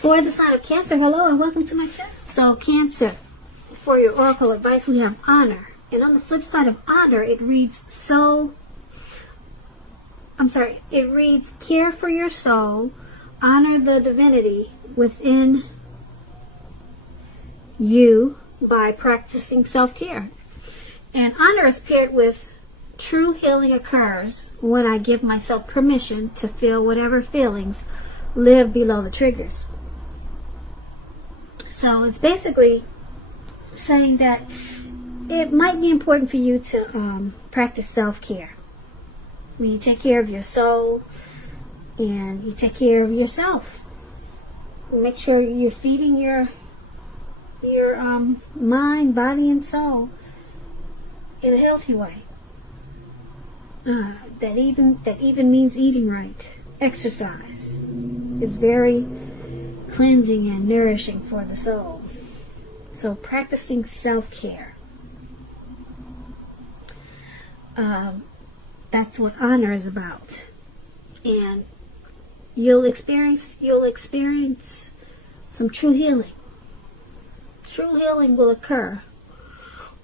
For the sign of Cancer, hello and welcome to my channel. So Cancer, for your oracle advice, we have honor. And on the flip side of honor, it reads it reads care for your soul, honor the divinity within you by practicing self-care. And honor is paired with true healing occurs when I give myself permission to feel whatever feelings live below the triggers. So it's basically saying that it might be important for you to practice self-care. When you take care of your soul and you take care of yourself, make sure you're feeding your mind, body, and soul in a healthy way. That even means eating right. Exercise is very cleansing and nourishing for the soul. So practicing self-care. That's what honor is about. And you'll experience some true healing. True healing will occur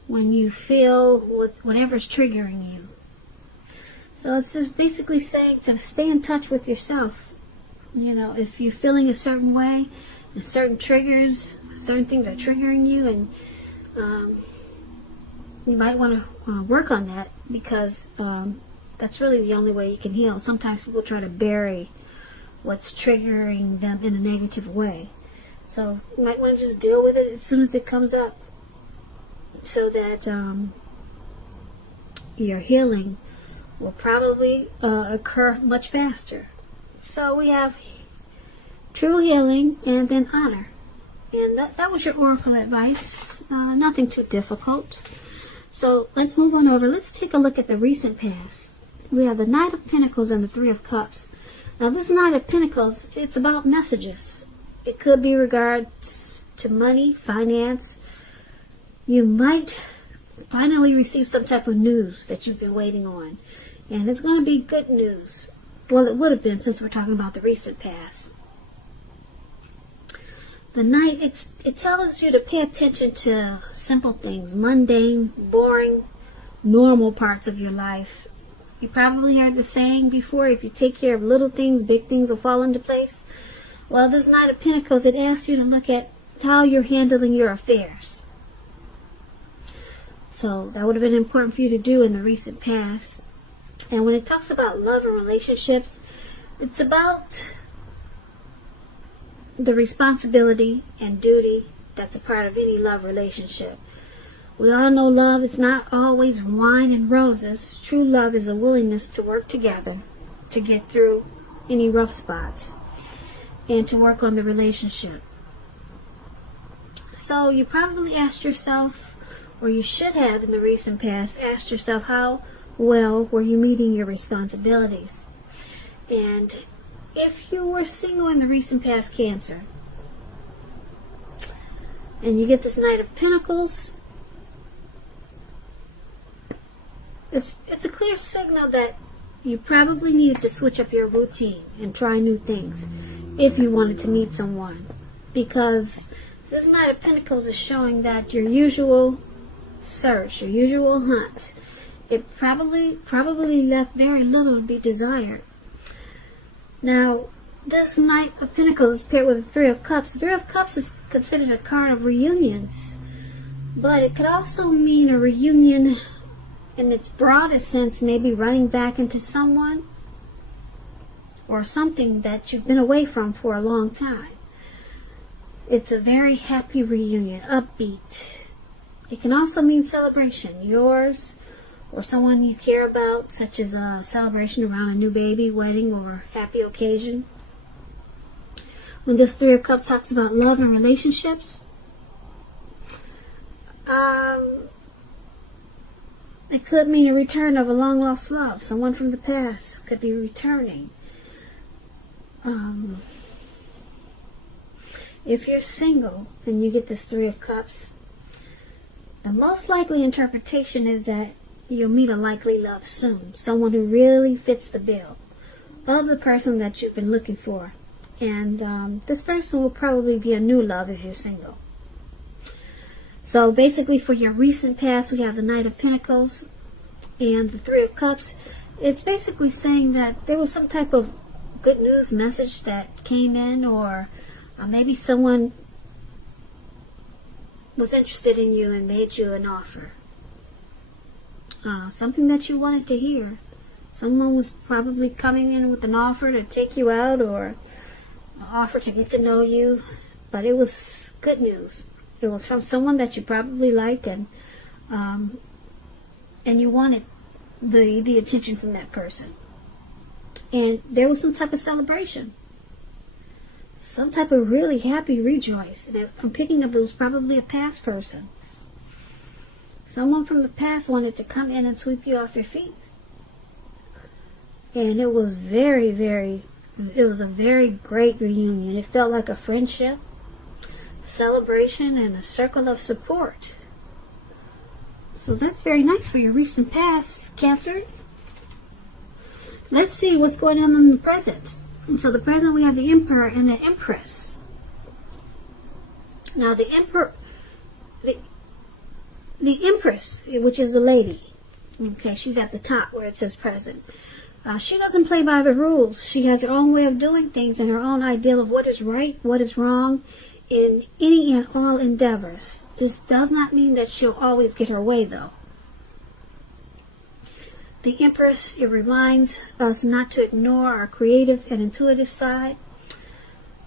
when you feel whatever's triggering you. So it's just basically saying to stay in touch with yourself. You know, if you're feeling a certain way, and certain triggers, certain things are triggering you, and you might want to work on that, because that's really the only way you can heal. Sometimes people try to bury what's triggering them in a negative way. So you might want to just deal with it as soon as it comes up, so that your healing will probably occur much faster. So we have true healing and then honor. And that was your oracle advice. Nothing too difficult. So let's move on over. Let's take a look at the recent past. We have the Knight of Pentacles and the Three of Cups. Now this Knight of Pentacles, it's about messages. It could be regards to money, finance. You might finally receive some type of news that you've been waiting on. And it's going to be good news. Well, it would have been, since we're talking about the recent past. The Knight, it tells you to pay attention to simple things, mundane, boring, normal parts of your life. You probably heard the saying before, if you take care of little things, big things will fall into place. Well, this Knight of Pentacles, it asks you to look at how you're handling your affairs. So that would have been important for you to do in the recent past. And when it talks about love and relationships, it's about the responsibility and duty that's a part of any love relationship. We all know love is not always wine and roses. True love is a willingness to work together to get through any rough spots and to work on the relationship. So you probably asked yourself, or you should have in the recent past, asked yourself, how well were you meeting your responsibilities? And if you were single in the recent past, Cancer, and you get this Knight of Pentacles, it's a clear signal that you probably needed to switch up your routine and try new things if you wanted to meet someone. Because this Knight of Pentacles is showing that your usual search, your usual hunt, it probably left very little to be desired. Now, this Knight of Pentacles is paired with the Three of Cups. The Three of Cups is considered a card of reunions, but it could also mean a reunion in its broadest sense, maybe running back into someone or something that you've been away from for a long time. It's a very happy reunion, upbeat. It can also mean celebration, yours or someone you care about, such as a celebration around a new baby, wedding, or happy occasion. When this Three of Cups talks about love and relationships, it could mean a return of a long-lost love. Someone from the past could be returning. If you're single and you get this Three of Cups, the most likely interpretation is that you'll meet a likely love soon. Someone who really fits the bill of the person that you've been looking for And this person will probably be a new love if you're single. So basically for your recent past, we have the Knight of Pentacles and the Three of Cups. It's basically saying that there was some type of good news message that came in, or maybe someone was interested in you and made you an offer. Something that you wanted to hear. Someone was probably coming in with an offer to take you out, or an offer to get to know you, but it was good news. It was from someone that you probably liked, and you wanted the attention from that person. And there was some type of celebration, some type of really happy rejoice. And I'm picking up, it was probably a past person. Someone from the past wanted to come in and sweep you off your feet. And it was it was a very great reunion. It felt like a friendship, celebration, and a circle of support. So that's very nice for your recent past, Cancer. Let's see what's going on in the present. And so the present, we have the Emperor and the Empress. Now the Emperor, the Empress, which is the lady, okay, she's at the top where it says present. She doesn't play by the rules. She has her own way of doing things and her own ideal of what is right, what is wrong in any and all endeavors. This does not mean that she'll always get her way, though. The Empress, it reminds us not to ignore our creative and intuitive side.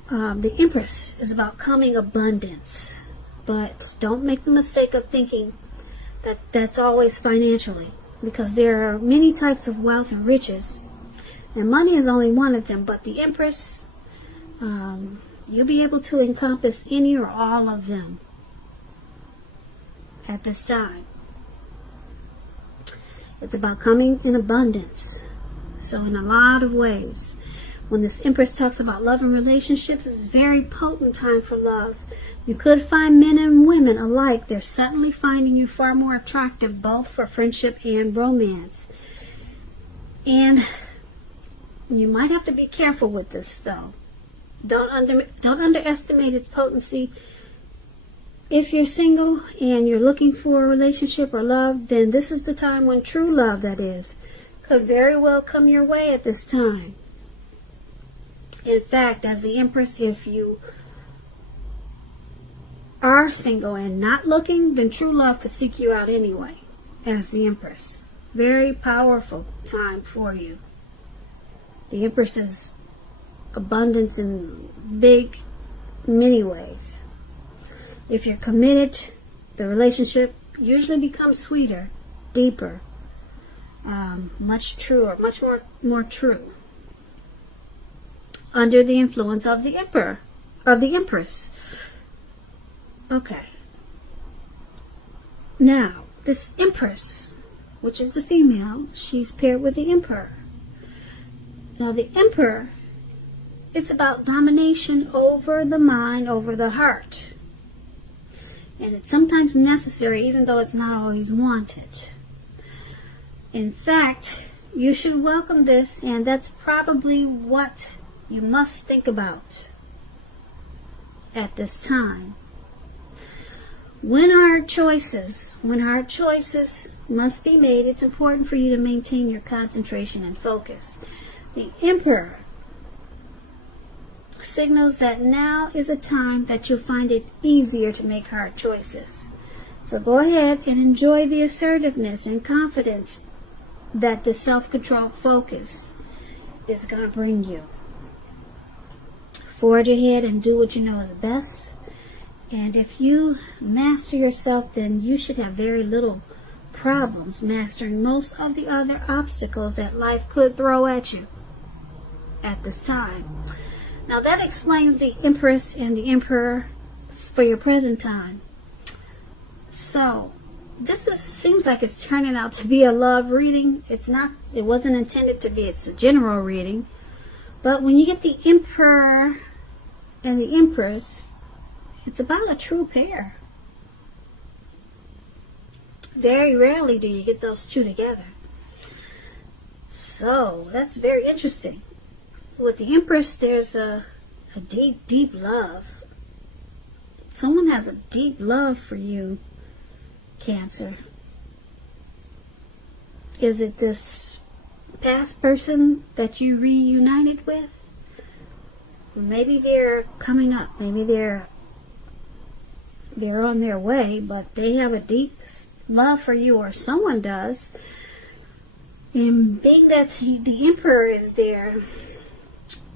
The Empress is about coming abundance, but don't make the mistake of thinking that that's always financially, because there are many types of wealth and riches, and money is only one of them. But the Empress, you'll be able to encompass any or all of them at this time. It's about coming in abundance. So in a lot of ways, when this Empress talks about love and relationships, it's a very potent time for love. You could find men and women alike. They're suddenly finding you far more attractive, both for friendship and romance. And you might have to be careful with this, though. Don't underestimate its potency. If you're single and you're looking for a relationship or love, then this is the time when true love, that is, could very well come your way at this time. In fact, as the Empress, if you are single and not looking, then true love could seek you out anyway, as the Empress. Very powerful time for you. The Empress is abundance in many ways. If you're committed, the relationship usually becomes sweeter, deeper, much truer, much more true. Under the influence of the Empress. Okay. Now, this Empress, which is the female, she's paired with the Emperor. Now, the Emperor, it's about domination over the mind, over the heart. And it's sometimes necessary, even though it's not always wanted. In fact, you should welcome this, and that's probably what you must think about at this time. When hard choices must be made, it's important for you to maintain your concentration and focus. The Emperor signals that now is a time that you'll find it easier to make hard choices. So go ahead and enjoy the assertiveness and confidence that the self-control focus is going to bring you. Forge ahead and do what you know is best. And if you master yourself, then you should have very little problems mastering most of the other obstacles that life could throw at you at this time. Now that explains the Empress and the Emperor for your present time. So seems like it's turning out to be a love reading. It's not. It wasn't intended to be. It's a general reading. But when you get the Emperor and the Empress, it's about a true pair. Very rarely do you get those two together. So that's very interesting. With the Empress, there's a a deep, deep love. Someone has a deep love for you, Cancer. Is it this past person that you reunited with? Maybe they're coming up. Maybe they're on their way, but they have a deep love for you, or someone does. And being that the Emperor is there,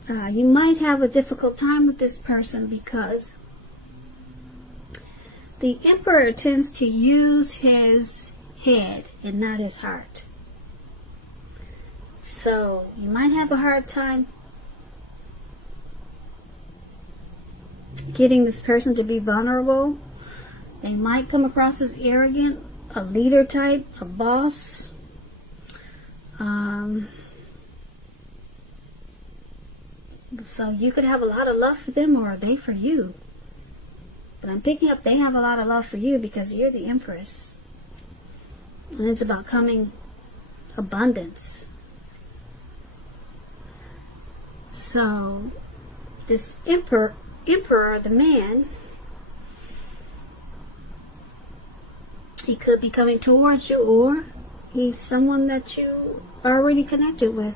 you might have a difficult time with this person because the Emperor tends to use his head and not his heart. So you might have a hard time getting this person to be vulnerable. They might come across as arrogant, a leader type, a boss. So you could have a lot of love for them, or they for you. But I'm picking up they have a lot of love for you because you're the Empress. And it's about coming abundance. So this Emperor, the man, he could be coming towards you, or he's someone that you are already connected with.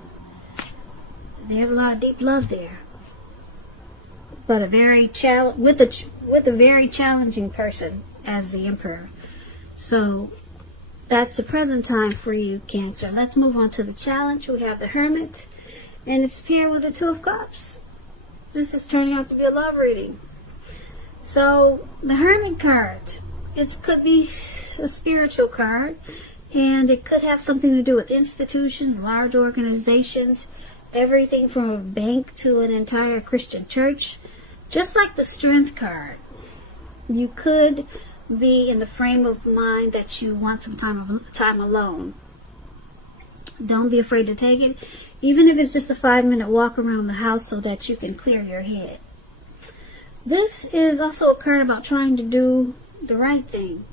There's a lot of deep love there, but a very with a very challenging person as the Emperor. So that's the present time for you, Cancer. Let's move on to the challenge. We have the Hermit, and it's paired with the Two of Cups. This is turning out to be a love reading. So the Hermit card, it could be a spiritual card, and it could have something to do with institutions, large organizations, everything from a bank to an entire Christian church. Just like the Strength card, you could be in the frame of mind that you want some time alone. Don't be afraid to take it, even if it's just a 5-minute walk around the house so that you can clear your head. This is also a card about trying to do the right thing.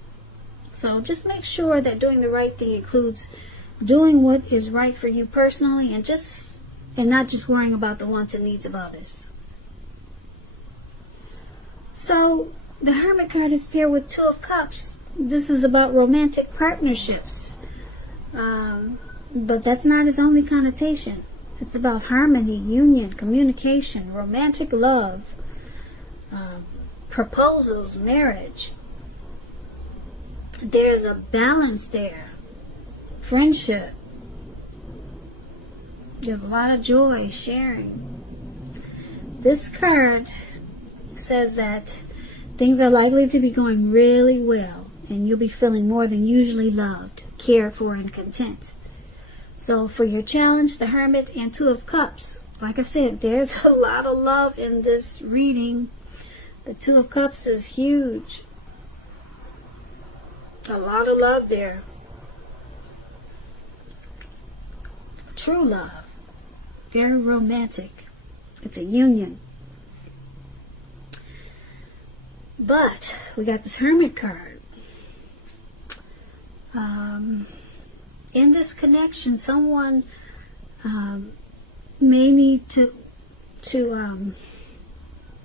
So just make sure that doing the right thing includes doing what is right for you personally, and not just worrying about the wants and needs of others. So the Hermit card is paired with Two of Cups. This is about romantic partnerships. But that's not its only connotation. It's about harmony, union, communication, romantic love, proposals, marriage. There's a balance there. Friendship. There's a lot of joy, sharing. This card says that things are likely to be going really well, and you'll be feeling more than usually loved, cared for, and content. So for your challenge, the Hermit and Two of Cups. Like I said, there's a lot of love in this reading. The Two of Cups is huge. A lot of love there. True love. Very romantic. It's a union. But we got this Hermit card. In this connection, someone may need to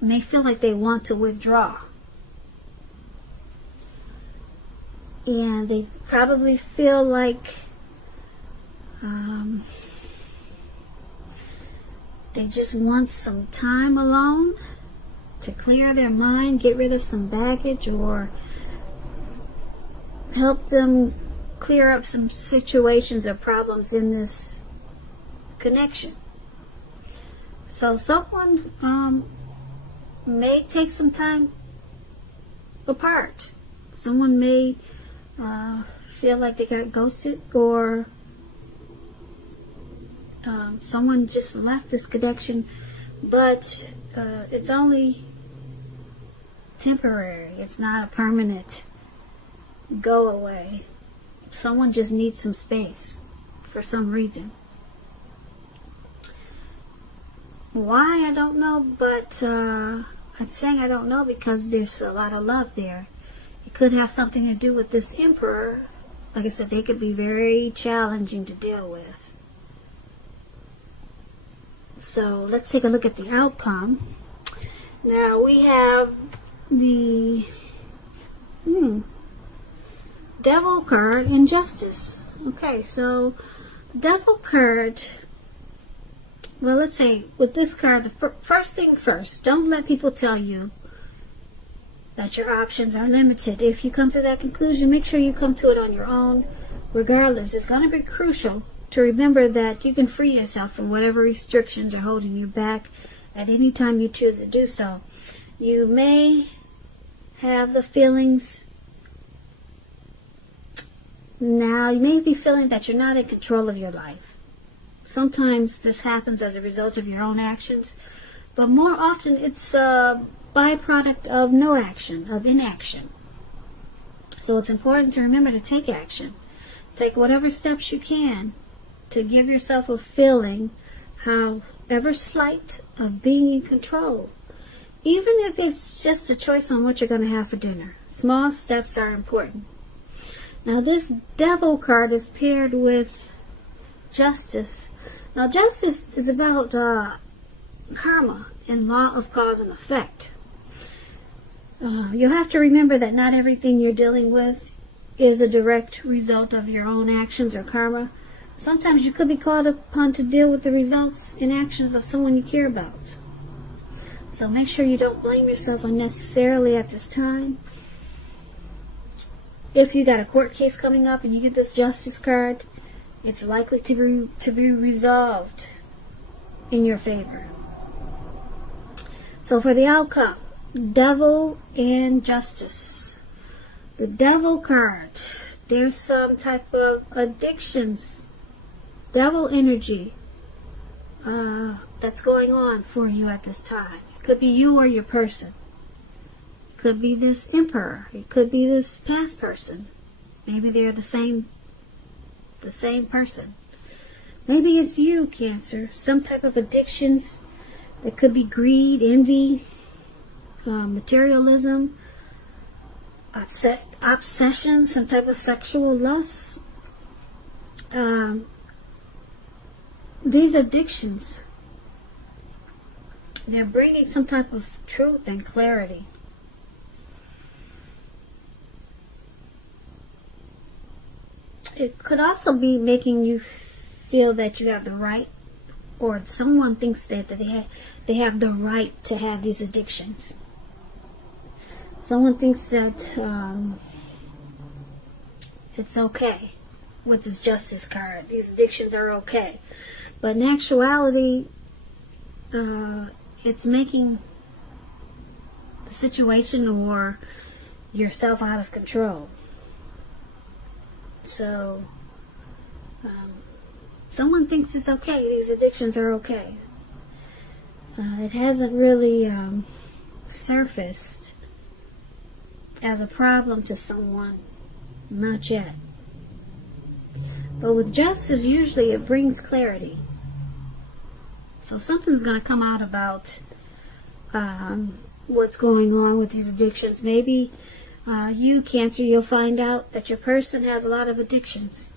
may feel like they want to withdraw. And they probably feel like they just want some time alone to clear their mind, get rid of some baggage, or help them clear up some situations or problems in this connection. So someone may take some time apart. Someone may feel like they got ghosted, or someone just left this connection, but it's only temporary. It's not a permanent go away. Someone just needs some space for some reason. Why, I don't know, but I'm saying I don't know because there's a lot of love there. It could have something to do with this Emperor. Like I said, they could be very challenging to deal with. So let's take a look at the outcome. Now we have the Devil card and Justice. Okay, so Devil card, well, let's say with this card, the first thing first, don't let people tell you that your options are limited. If you come to that conclusion, make sure you come to it on your own. Regardless, it's going to be crucial to remember that you can free yourself from whatever restrictions are holding you back at any time you choose to do so. You may have the feelings now, you may be feeling that you're not in control of your life. Sometimes this happens as a result of your own actions, but more often it's a byproduct of no action, of inaction. So it's important to remember to take action. Take whatever steps you can to give yourself a feeling, however slight, of being in control. Even if it's just a choice on what you're going to have for dinner. Small steps are important. Now this Devil card is paired with Justice. Now Justice is about karma and law of cause and effect. You'll have to remember that not everything you're dealing with is a direct result of your own actions or karma. Sometimes you could be called upon to deal with the results and actions of someone you care about. So make sure you don't blame yourself unnecessarily at this time. If you got a court case coming up and you get this Justice card, it's likely to be resolved in your favor. So for the outcome, Devil and Justice. The Devil card, there's some type of addictions, devil energy that's going on for you at this time. It could be you or your person. It could be this Emperor. It could be this past person. Maybe they're the same person. Maybe it's you, Cancer. Some type of addictions. That could be greed, envy, materialism, obsession, some type of sexual lust. These addictions, they're bringing some type of truth and clarity. It could also be making you feel that you have the right, or someone thinks that they have the right to have these addictions. Someone thinks that it's okay with this Justice card. These addictions are okay. But in actuality, it's making the situation or yourself out of control. So, someone thinks it's okay. These addictions are okay. It hasn't really surfaced as a problem to someone. Not yet. But with Justice, usually it brings clarity. So something's going to come out about what's going on with these addictions. Maybe you, Cancer, you'll find out that your person has a lot of addictions.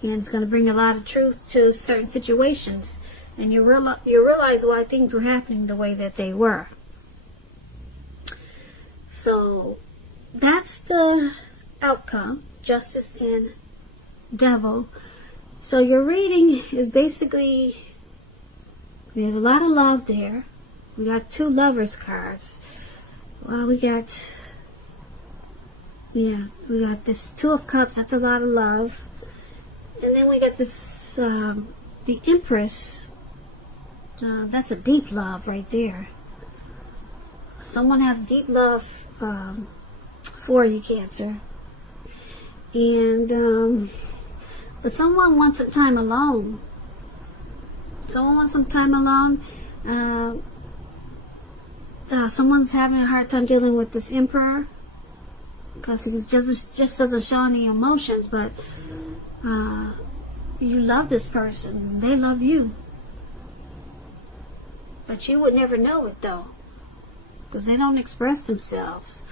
And it's going to bring a lot of truth to certain situations. And you realize why things were happening the way that they were. So that's the outcome. Justice and Devil. So your reading is basically, there's a lot of love there. We got two Lovers cards. Well, we got this Two of Cups. That's a lot of love. And then we got this, the Empress. That's a deep love right there. Someone has deep love for you, Cancer. And, but someone wants some time alone. Someone's having a hard time dealing with this Emperor. Because he just doesn't show any emotions, but you love this person. They love you. But you would never know it, though. Because they don't express themselves.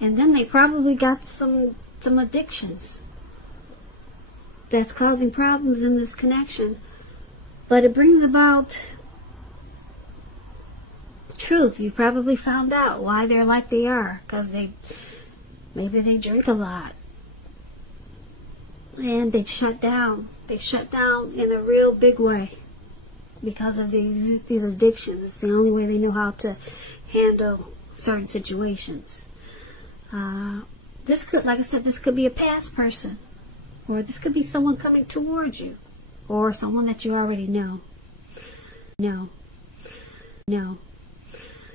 And then they probably got some addictions that's causing problems in this connection. But it brings about truth. You probably found out why they're like they are, because maybe they drink a lot, and they shut down. They shut down in a real big way because of these addictions. It's the only way they know how to handle certain situations. This could, like I said, this could be a past person, or this could be someone coming towards you, or someone that you already know. No.